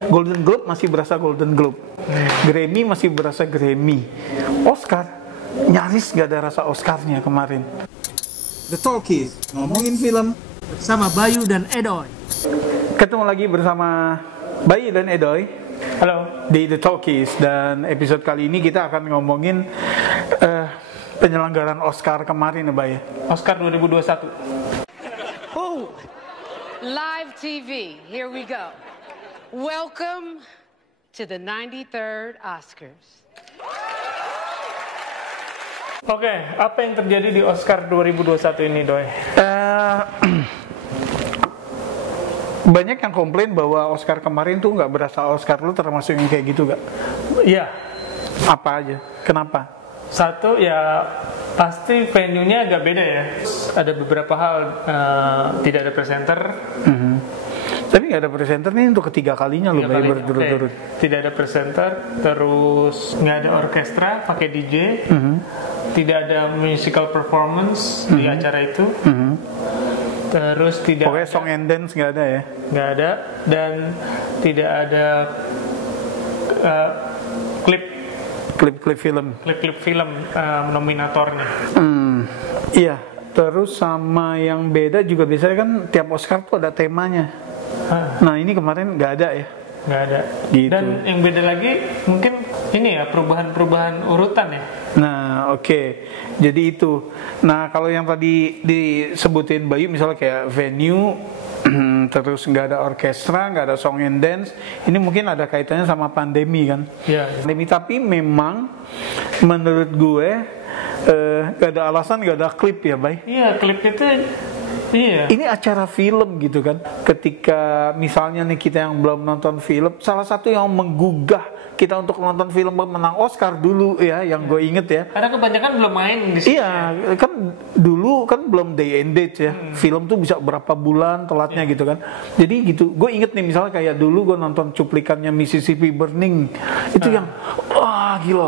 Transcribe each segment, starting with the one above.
Golden Globe masih berasa Golden Globe, Grammy masih berasa Grammy, Oscar nyaris gak ada rasa Oscarnya kemarin. The Talkies, ngomongin film bersama Bayu dan Edoy. Ketemu lagi bersama Bayu dan Edoy. Halo. Di The Talkies, dan episode kali ini kita akan ngomongin penyelenggaraan Oscar kemarin ya, Bay. Oscar 2021. Oh, live TV. Here we go. Welcome to the 93rd Oscars. Oke, apa yang terjadi di Oscar 2021 ini, Doy? Banyak yang komplain bahwa Oscar kemarin tuh nggak berasa Oscar. Lu termasuk yang kayak gitu gak? Iya. Apa aja? Kenapa? Satu, ya pasti venue-nya agak beda ya. Ada beberapa hal, tidak ada presenter. Tapi nggak ada presenter nih untuk ketiga kalinya loh, Bay, berturut-turut. Tidak ada presenter, terus nggak ada orkestra pakai DJ, tidak ada musical performance di acara itu, terus tidak. Pokoknya song and dance nggak ada ya? Nggak ada, dan tidak ada klip film nominatornya. Iya. Terus sama yang beda juga biasanya kan tiap Oscar tuh ada temanya. Nah ini kemarin nggak ada ya? Nggak ada. Gitu. Dan yang beda lagi mungkin ini ya, perubahan urutan ya. Nah oke. Jadi itu. Nah kalau yang tadi disebutin Bayu misalnya kayak venue, terus nggak ada orkestra, nggak ada song and dance, ini mungkin ada kaitannya sama pandemi kan? Iya. Pandemi, tapi memang menurut gue gak ada alasan, gak ada klip ya, Bay? Iya, klip itu, iya. Ini acara film gitu kan. Ketika misalnya nih kita yang belum nonton film, salah satu yang menggugah kita untuk nonton film menang Oscar dulu ya, yang gue inget ya. Karena kebanyakan belum main di sini. Iya, kan dulu kan belum day and date ya. Film tuh bisa berapa bulan telatnya gitu kan. Jadi gitu, gue inget nih misalnya kayak dulu gue nonton cuplikannya Mississippi Burning. Itu yang, wah gila,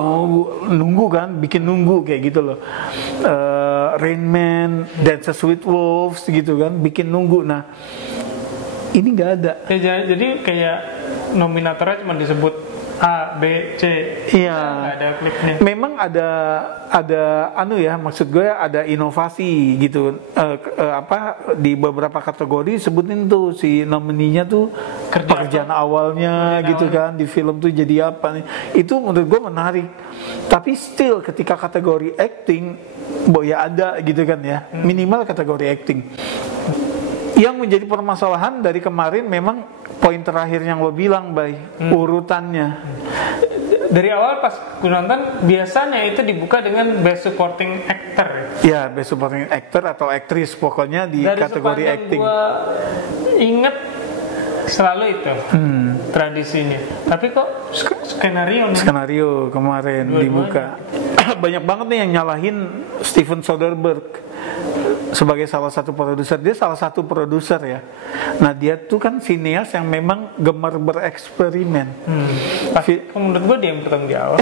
nunggu kan, bikin nunggu kayak gitu loh. Rain Man, Dances with Wolves gitu kan, bikin nunggu. Nah, ini nggak ada. Jadi kayak nominatornya cuma disebut A, B, C. Iya. Nggak ada klipnya. Memang ada anu ya, maksud gue ada inovasi gitu. Di beberapa kategori sebutin tuh si nomininya tuh pekerjaan awalnya gitu kan, di film tuh jadi apa nih. Itu menurut gue menarik. Tapi still ketika kategori acting, ya ada gitu kan ya. Minimal kategori acting. Yang menjadi permasalahan dari kemarin memang poin terakhir yang lo bilang, Bay, urutannya. Dari awal pas gue nonton, biasanya itu dibuka dengan Best Supporting Actor. Ya, Best Supporting Actor atau aktris pokoknya di dari kategori acting. Gue inget selalu itu tradisinya. Tapi kok skenario kemarin dibuka. Banyak banget nih yang nyalahin Steven Soderbergh sebagai salah satu produser. Dia salah satu produser ya. Nah dia tuh kan sineas yang memang gemar bereksperimen. Menurut gue dia yang bertanggung jawab.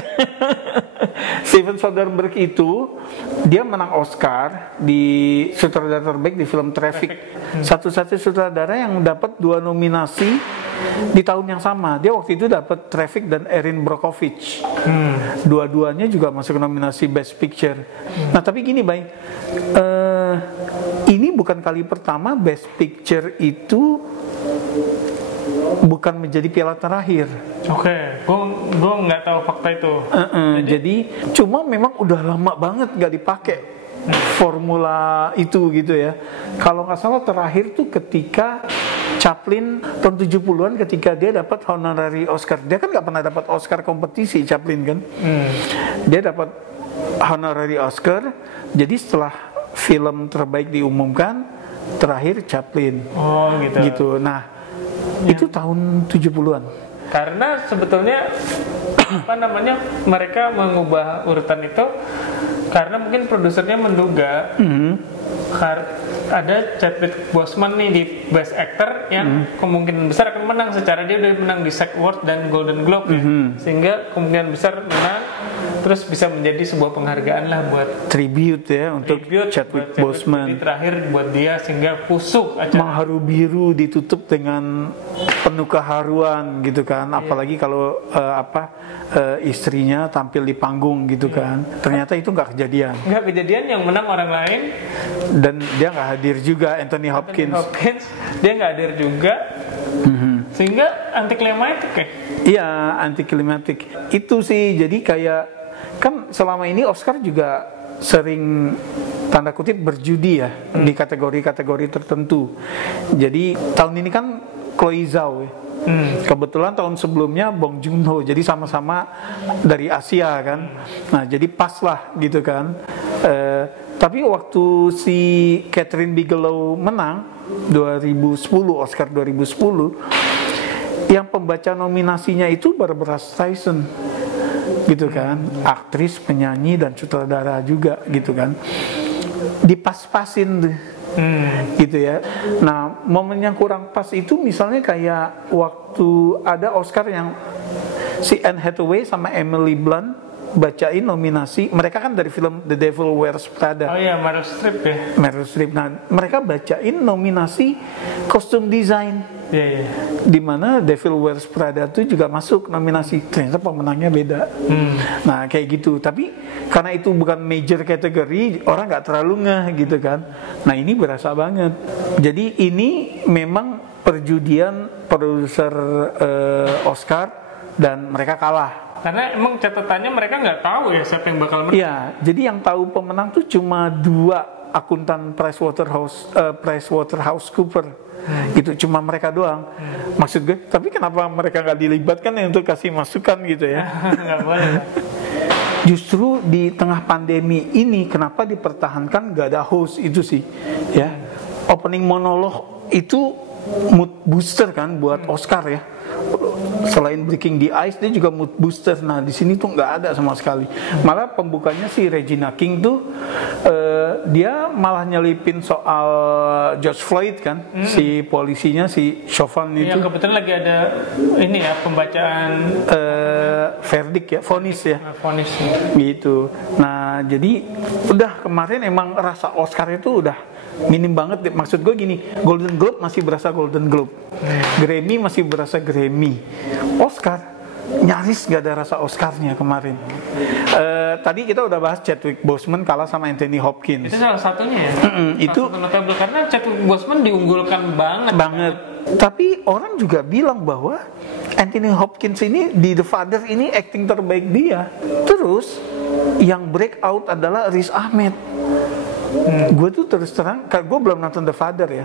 Steven Soderbergh itu dia menang Oscar di sutradara terbaik di film Traffic. Satu-satunya sutradara yang dapat 2 nominasi di tahun yang sama. Dia waktu itu dapat Traffic dan Erin Brockovich. Dua-duanya juga masuk nominasi Best Picture. Nah tapi gini, Bay, ini bukan kali pertama Best Picture itu bukan menjadi piala terakhir. Oke, gue nggak tahu fakta itu. Jadi cuma memang udah lama banget nggak dipakai formula itu gitu ya. Kalau nggak salah terakhir tuh ketika Chaplin tahun 70-an ketika dia dapat honorary Oscar. Dia kan nggak pernah dapat Oscar kompetisi, Chaplin kan. Dia dapat honorary Oscar. Jadi setelah film terbaik diumumkan, terakhir Chaplin. Oh gitu. Gitu. Nah, itu tahun 70-an. Karena sebetulnya mereka mengubah urutan itu karena mungkin produsernya menduga ada Chadwick Boseman nih di Best Actor yang kemungkinan besar akan menang, secara dia udah menang di SAG Awards dan Golden Globe ya. Sehingga kemungkinan besar menang terus bisa menjadi sebuah penghargaan lah buat tribute ya untuk Chadwick Boseman. Jadi terakhir buat dia sehingga kusuk acara. Mengharu biru ditutup dengan penuh keharuan gitu kan, apalagi kalau istrinya tampil di panggung gitu kan. Ternyata itu nggak kejadian. Nggak kejadian, yang menang orang lain. Dan dia nggak hadir juga, Anthony Hopkins. Dia nggak hadir juga. Sehingga anti klimatik ya. Iya, anti klimatik. Itu sih, jadi kayak kan selama ini Oscar juga sering tanda kutip berjudi ya di kategori-kategori tertentu. Jadi tahun ini kan Chloe Zhao ya. Kebetulan tahun sebelumnya Bong Joon-ho, jadi sama-sama dari Asia kan. Nah jadi pas lah gitu kan. Tapi waktu si Catherine Bigelow menang 2010, Oscar 2010, yang pembaca nominasinya itu Barbara Streisand gitu kan, aktris, penyanyi dan sutradara juga gitu kan, dipas-pasin tuh. Gitu ya. Nah momen yang kurang pas itu misalnya kayak waktu ada Oscar yang si Anne Hathaway sama Emily Blunt bacain nominasi, mereka kan dari film The Devil Wears Prada. Oh iya, Meryl Streep ya. Meryl Streep. Nah mereka bacain nominasi kostum desain. Iya. Dimana Devil Wears Prada itu juga masuk nominasi, ternyata pemenangnya beda. Nah kayak gitu. Tapi karena itu bukan major kategori, orang nggak terlalu ngeh gitu kan. Nah ini berasa banget. Jadi ini memang perjudian produser Oscar dan mereka kalah. Karena emang catatannya mereka nggak tahu ya siapa yang bakal menang. Iya, jadi yang tahu pemenang tuh cuma 2 akuntan PricewaterhouseCoopers. Itu cuma mereka doang. Maksud gue, tapi kenapa mereka nggak dilibatkan ya untuk kasih masukan gitu ya? Nggak boleh. Justru di tengah pandemi ini kenapa dipertahankan nggak ada host itu sih, ya. Opening monolog itu mood booster kan buat Oscar ya. Selain Breaking the Ice, dia juga mood booster. Nah di sini tuh nggak ada sama sekali. Malah pembukanya si Regina King tuh dia malah nyelipin soal George Floyd kan, si polisinya si Chauvin itu. Yang kebetulan lagi ada ini ya pembacaan verdict ya, vonis ya. Vonis gitu. Nah jadi udah kemarin emang rasa Oscar itu udah minim banget. Maksud gue gini, Golden Globe masih berasa Golden Globe, Grammy masih berasa Grammy, Oscar nyaris gak ada rasa Oscarnya kemarin. Tadi kita udah bahas Chadwick Boseman kalah sama Anthony Hopkins. itu salah satunya ya. Itu satu notable karena Chadwick Boseman diunggulkan banget. Tapi orang juga bilang bahwa Anthony Hopkins ini di The Father ini acting terbaik dia. Terus yang breakout adalah Riz Ahmed. Gue tuh terus terang, gue belum nonton The Father ya.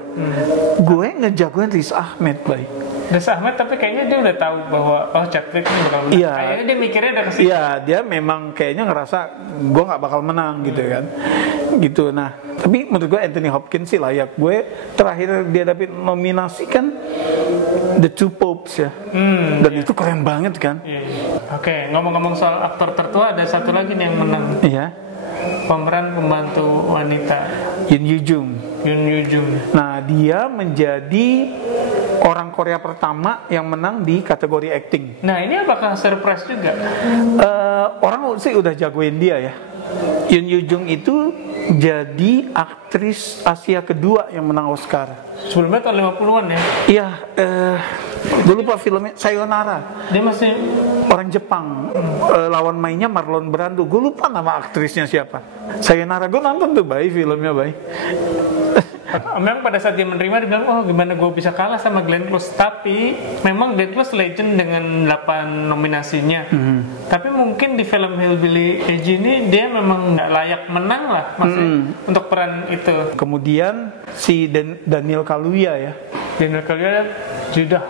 Gue ngejagoin Riz Ahmed, baik. Riz Ahmed tapi kayaknya dia udah tahu bahwa Chadwick ini bakal menang. Iya. Kayaknya dia mikirnya udah kesini. Iya, dia memang kayaknya ngerasa gue nggak bakal menang gitu kan. Gitu. Nah, tapi menurut gue Anthony Hopkins sih layak. Gue terakhir dia dapat nominasi kan The Two Popes ya. Dan itu keren banget kan. Iya. Oke, ngomong-ngomong soal aktor tertua, ada satu lagi nih yang menang. Iya. Pemeran pembantu wanita Yoon Yoo Jung. Nah, dia menjadi orang Korea pertama yang menang di kategori acting. Nah, ini apakah surprise juga? Orang sih udah jagoin dia ya. Yoon Yoo Jung itu jadi aktris Asia kedua yang menang Oscar. Sebelumnya tahun 50-an ya? Iya, gue lupa filmnya, Sayonara. Dia masih orang Jepang. Lawan mainnya Marlon Brando. Gue lupa nama aktrisnya siapa. Sayonara, gue nonton tuh filmnya. Memang pada saat dia menerima dia bilang, oh gimana gue bisa kalah sama Glenn Close. Tapi memang Glenn Close legend dengan 8 nominasinya. Tapi mungkin di film Hillbilly Elegy ini dia memang nggak layak menang lah, maksudnya untuk peran itu. Kemudian si Daniel Kaluuya ya. Daniel Kaluuya Judas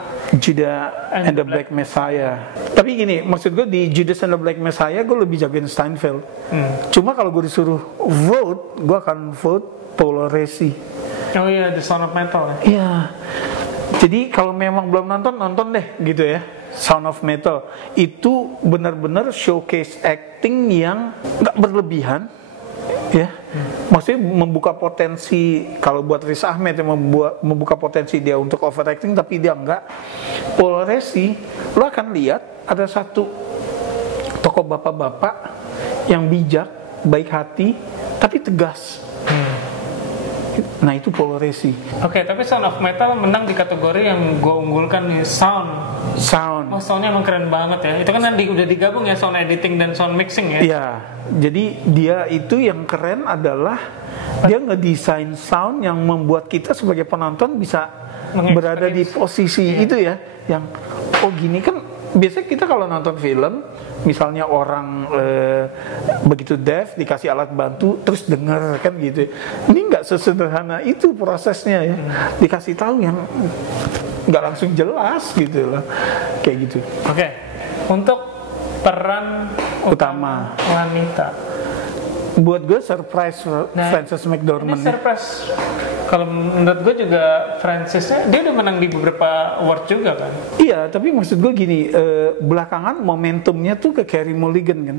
and the Black Messiah. Tapi gini, maksud gue di Judas and the Black Messiah gue lebih jagoin Steinfeld. Cuma kalau gue disuruh vote, gue akan vote Paul Resi. Oh iya, The Sound of Metal. Iya. Jadi kalau memang belum nonton deh gitu ya. Sound of Metal itu benar-benar showcase acting yang nggak berlebihan, ya. Maksudnya membuka potensi, kalau buat Riz Ahmed yang membuka potensi dia untuk overacting, tapi dia enggak. Paul Resi, lo akan lihat ada satu tokoh bapak-bapak yang bijak, baik hati, tapi tegas. Nah itu Paul Raci. Oke, tapi Sound of Metal menang di kategori yang gue unggulkan nih, sound. Oh, soundnya emang keren banget ya. Itu kan udah digabung ya, sound editing dan sound mixing ya. Iya, jadi dia itu yang keren adalah dia ngedesain sound yang membuat kita sebagai penonton bisa berada di posisi itu ya, yang oh gini kan. Biasanya kita kalau nonton film, misalnya orang begitu deaf dikasih alat bantu terus denger kan gitu. Ini nggak sesederhana itu prosesnya ya. Dikasih tahu yang nggak langsung jelas gitu loh, kayak gitu. Oke, untuk peran utama wanita, buat gue surprise Frances McDormand. Ini surprise. Kalau menurut gue juga Francisnya dia udah menang di beberapa award juga kan. Iya, tapi maksud gue gini, belakangan momentumnya tuh ke Carey Mulligan kan.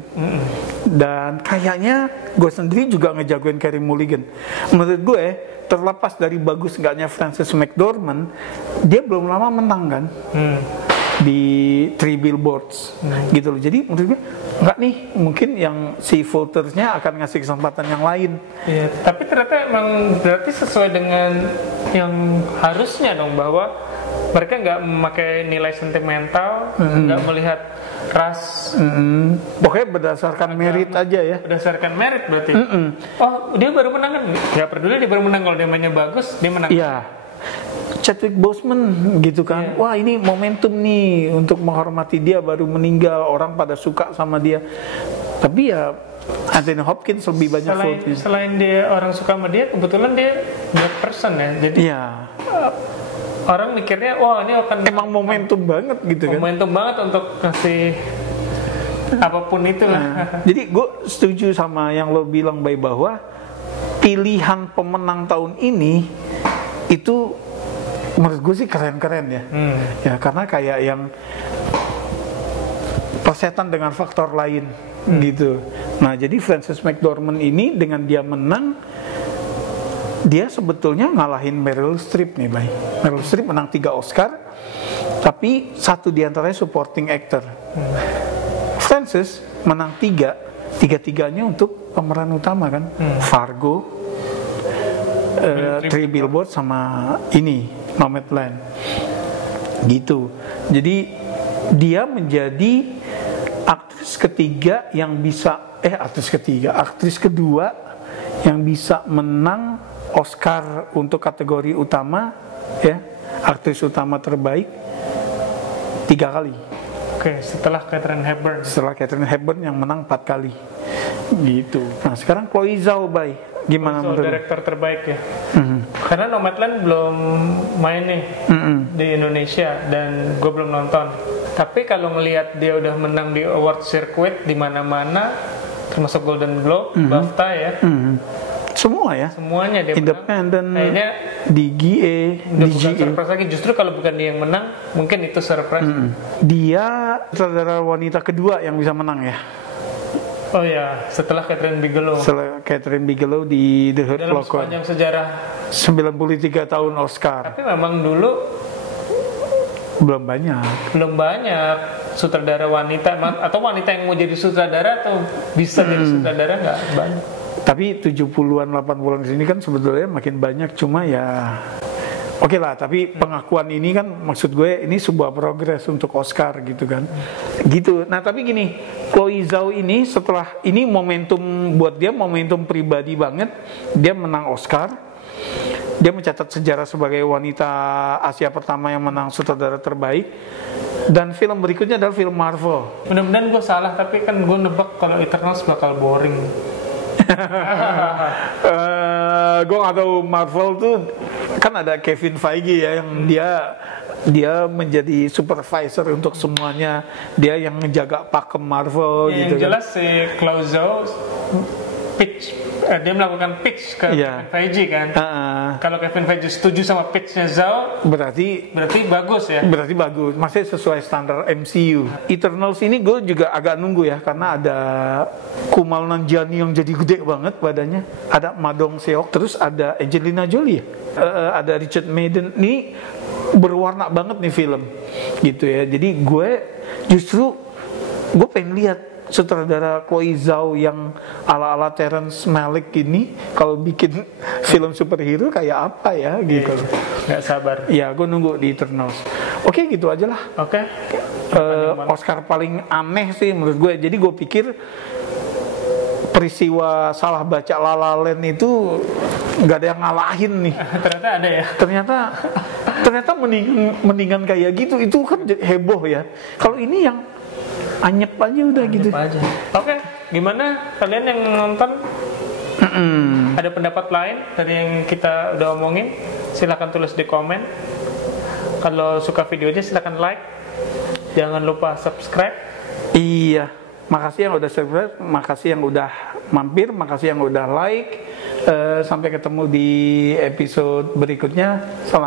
Dan kayaknya gue sendiri juga ngejagoin Carey Mulligan. Menurut gue terlepas dari bagus enggaknya Frances McDormand, dia belum lama menang kan. Di 3 Billboards gitu loh. Jadi menurut gue enggak nih, mungkin yang si votersnya akan ngasih kesempatan yang lain. Iya, tapi ternyata emang berarti sesuai dengan yang harusnya dong, bahwa mereka nggak memakai nilai sentimental, nggak melihat ras. Pokoknya berdasarkan merit aja ya. Berdasarkan merit berarti. Oh, dia baru menang kan? Nggak peduli dia baru menang, kalau dia mainnya bagus dia menang. Iya. Chadwick Boseman gitu kan. Wah, ini momentum nih untuk menghormati dia, baru meninggal, orang pada suka sama dia. Tapi ya Anthony Hopkins lebih banyak vote. Selain dia orang suka sama dia, kebetulan dia black person ya. Jadi orang mikirnya wah ini akan emang momentum banget gitu kan. Momentum banget untuk kasih apapun itu lah. Jadi gue setuju sama yang lo bilang, Bay, bahwa pilihan pemenang tahun ini itu menurut gue sih keren-keren ya. Ya karena kayak yang persetan dengan faktor lain gitu. Nah jadi Frances McDormand ini dengan dia menang, dia sebetulnya ngalahin Meryl Streep nih, Bay. Meryl Streep menang 3 Oscar, tapi 1 diantaranya supporting actor. Frances menang 3, tiga-tiganya untuk pemeran utama kan. Fargo, 3 Billboard sama ini Nomadland gitu. Jadi dia menjadi aktris kedua yang bisa menang Oscar untuk kategori utama ya, aktris utama terbaik 3 kali. Oke, setelah Katharine Hepburn. Setelah Katharine Hepburn yang menang 4 kali gitu. Nah sekarang Chloe Zhao, Bay, gimana menurut direktur terbaik ya? Karena Nomadland belum main nih di Indonesia dan gue belum nonton. Tapi kalau ngelihat dia udah menang di award circuit di mana-mana, termasuk Golden Globe, BAFTA ya. Semua ya. Semuanya dia Independent, menang. Kayaknya DGA, bukan surprise lagi. Justru kalau bukan dia yang menang, mungkin itu surprise. Dia sutradara wanita kedua yang bisa menang ya. Oh ya, setelah Catherine Bigelow. Setelah Catherine Bigelow di The Hurt Dalam Locker. sepanjang sejarah 93 tahun Oscar. Tapi memang dulu belum banyak sutradara wanita atau wanita yang mau jadi sutradara atau bisa jadi sutradara nggak banyak. Tapi 70-an 80-an sini kan sebetulnya makin banyak, cuma ya oke lah, tapi pengakuan ini kan maksud gue ini sebuah progres untuk Oscar gitu kan. Gitu. Nah, tapi gini, Chloe Zhao ini setelah ini momentum buat dia, momentum pribadi banget. Dia menang Oscar. Dia mencatat sejarah sebagai wanita Asia pertama yang menang sutradara terbaik. Dan film berikutnya adalah film Marvel. Mudah-mudahan gue salah, tapi kan gue nebak kalau Eternals bakal boring. Gue gak tahu. Marvel tuh kan ada Kevin Feige ya, yang dia menjadi supervisor untuk semuanya. Dia yang ngejaga pakem Marvel ya, gitu. Yang jelas si Chloe Zhao dia melakukan pitch ke Kevin Feige kan. Kalau Kevin Feige setuju sama pitchnya Zhao, berarti bagus ya. Berarti bagus, masih sesuai standar MCU. Eternals ini gue juga agak nunggu ya, karena ada Kumail Nanjiani yang jadi gede banget badannya, ada Ma Dong-seok, terus ada Angelina Jolie, ada Richard Madden. Ini berwarna banget nih film, gitu ya. Jadi gue pengen lihat sutradara Chloe Zhao yang ala-ala Terrence Malick ini kalau bikin film superhero kayak apa ya gitu. Nggak sabar. Ya, gue nunggu di Eternals. Oke, gitu aja lah. Oke. Oscar paling aneh sih menurut gue. Jadi gue pikir peristiwa salah baca La La Land itu nggak ada yang ngalahin nih. Ternyata ada ya. Ternyata mendingan kayak gitu. Itu kan heboh ya. Kalau ini yang anyep aja udah gitu. Aja. Oke, gimana kalian yang nonton? Ada pendapat lain dari yang kita udah omongin? Silakan tulis di komen. Kalau suka videonya silakan like. Jangan lupa subscribe. Iya, makasih yang udah subscribe, makasih yang udah mampir, makasih yang udah like. Sampai ketemu di episode berikutnya. Salam.